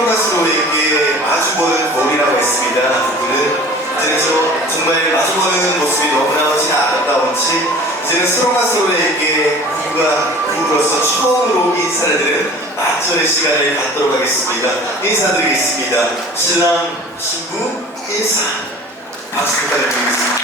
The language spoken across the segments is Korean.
서로 가수로에게 마주보는 거울이라고 했습니다. 그분은 저 정말 마주보는 모습이 너무나 진짜 아름다운지 이제는 서로 가수로에게 부부가 부부로서 처음으로 인사를 드리는 맞절의 시간을 갖도록 하겠습니다. 인사드리겠습니다. 신랑, 신부, 인사. 박수 부탁드리겠습니다.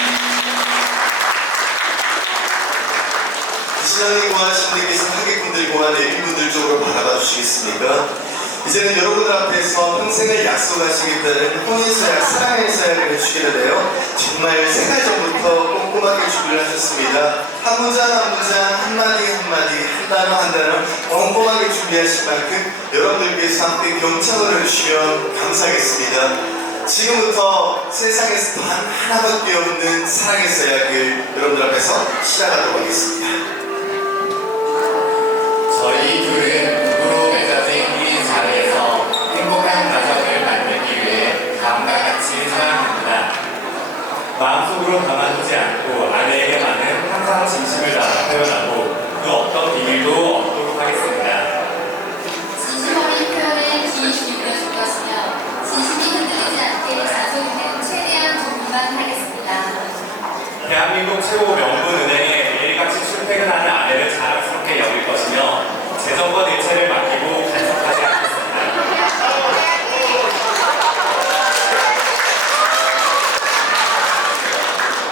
신랑님과 신부님께서 하객분들과 내빈분들 쪽으로 바라봐 주시겠습니까? 이제는 여러분들 앞에서 평생을 약속하시겠다는 혼인서약, 사랑의 서약을 해주시겠는데요. 정말 세달 전부터 꼼꼼하게 준비를 하셨습니다. 한 문장 한 문장, 한마디 한마디, 한 단어 한 단어 꼼꼼하게 준비하신 만큼 여러분들께서 함께 경청을 해주시면 감사하겠습니다. 지금부터 세상에서 단 하나밖에 없는 사랑의 서약을 여러분들 앞에서 시작하도록 하겠습니다. 저희 둘은 마음속으로 담아두지 않고 아내에게만은 항상 진심을 담아 표현하고 그 어떤 비밀도 없도록 하겠습니다. 진심 어린 표현에 귀 기울여 줄 것이며 진심이 흔들리지 않게 자존심은 최대한 존중만 하겠습니다. 대한민국 최고 명문은행에 매일같이 출퇴근하는 아내를 자랑스럽게 여길 것이며 재정권 일체를 맡기고 간섭하지 않겠습니다.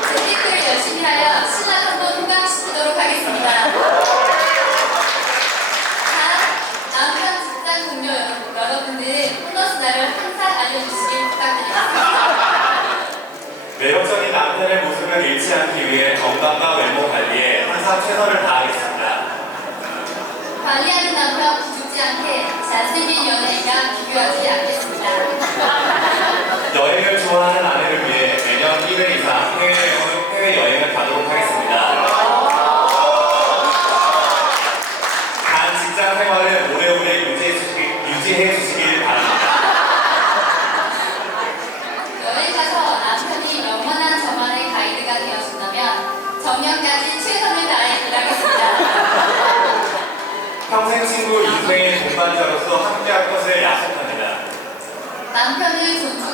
재테크를 열심히 하여 신랑 한번 호강시키도록 하겠습니다. 단, 남편 직장 동료 여러분들 보너스 날을 항상 알려주시길 부탁드립니다. 매력적인 모습을 잃지 않기 위해 건강과 외모 관리에 항상 최선을 다하겠습니다. 관리하는 남편 부죽지 않게 잘생긴 연예인과 비교하지 않겠습니다.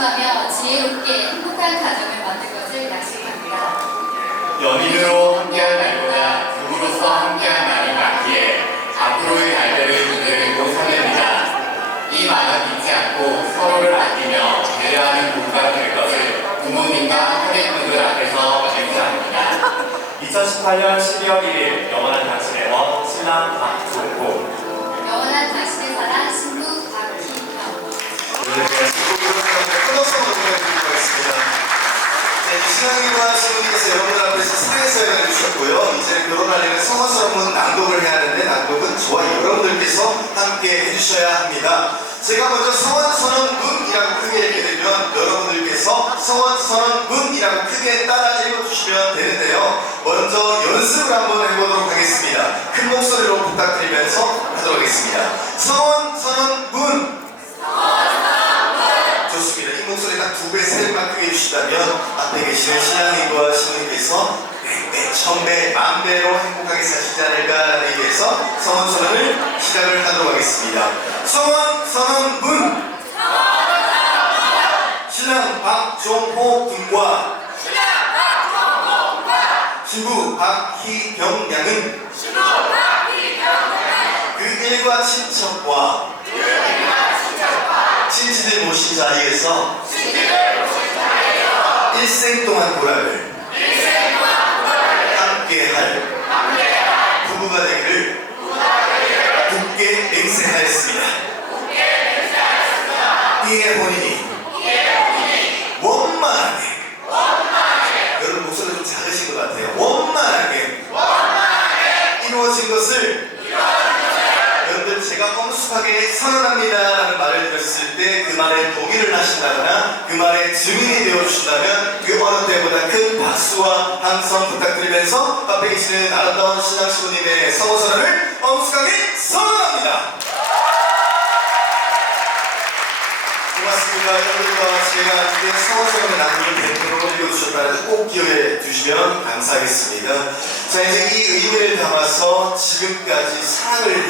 존중하며 지혜롭게 행복한 가정을 만들 것을 약속합니다. 연인으로 함께할 날보다 부부로서 함께할 날이 많기에 앞으로의 날들을 기다리고 설렙니다. 이 마음 잊지 않고 서로를 아끼며 배려하는 부부가 될 것을 부모님과 하객분들 앞에서 맹세합니다. 2018년 12월 1일 영원한 당신의 원 신랑 박종호 영원한 당신 노래해드리도록 하겠습니다. 네, 신랑님과 신부님께서 여러분들 앞에서 사랑의 사연을 해주셨고요. 이제 결혼하려면 성화스러운 낭독을 해야 하는데 낭독은 저와 여러분들께서 함께 해주셔야 합니다. 제가 먼저 성원선언문이라고 크게 읽게되면 여러분들께서 성원선언문이라고 크게 따라 읽어주시면 되는데요. 먼저 연습을 한번 해보도록 하겠습니다. 큰 목소리로 부탁드리면서 하도록 하겠습니다. 성원선언문 좋습니다. 이 목소리 딱 두 배, 세 배만 크게 해주시다면 앞에 계시는 신랑님과 신부님께서 백배, 천배, 만배로 행복하게 사시지 않을까라는 의미에서 성원 선언을 시작을 하도록 하겠습니다. 성원 선언 문 신랑 박종호 군과 신부 박희경 양은 그 일과 친척과 친지들 모신 자리에서 일생 동안 보람을 함께할 부부가 되기를 굳게 맹세하였습니다. 이의 혼인이 원만하게 여러분 목소리 좀 작으신 것 같아요. 원만하게 이루어진 것을 여러분들 제가 엄숙하게 선언합니다라는 말을 들었을 때 그 말에 동의를 하신다거나 그 말에 증인이 되어주신다면 그 어느 때보다 큰 박수와 함성 부탁드리면서 앞에 계시는 아름다운 신랑 신부님의 성호선언을 엄숙하게 선언합니다. 두 반갑습니다. 여러분과 제가 함께 서원성의 남을 대표로 읽어주셨다는 꼭 기억해 주시면 감사하겠습니다. 자, 이제 이 의미를 담아서 지금까지 사랑을